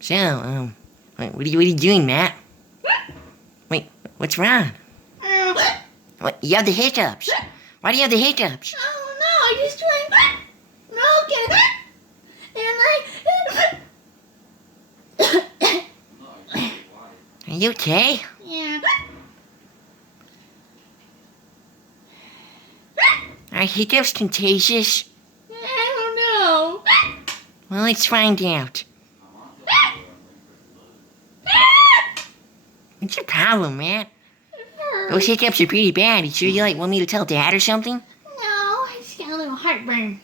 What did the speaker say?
So, what are you doing, Matt? Wait, what's wrong? What, you have the hiccups. Why do you have the hiccups? Oh no, I just drank milk and Are you okay? yeah. Are hiccups contagious? I don't know. Well, let's find out. What's your problem, Matt? Those hiccups are pretty bad. You sure you want me to tell Dad or something? No, I just got a little heartburn.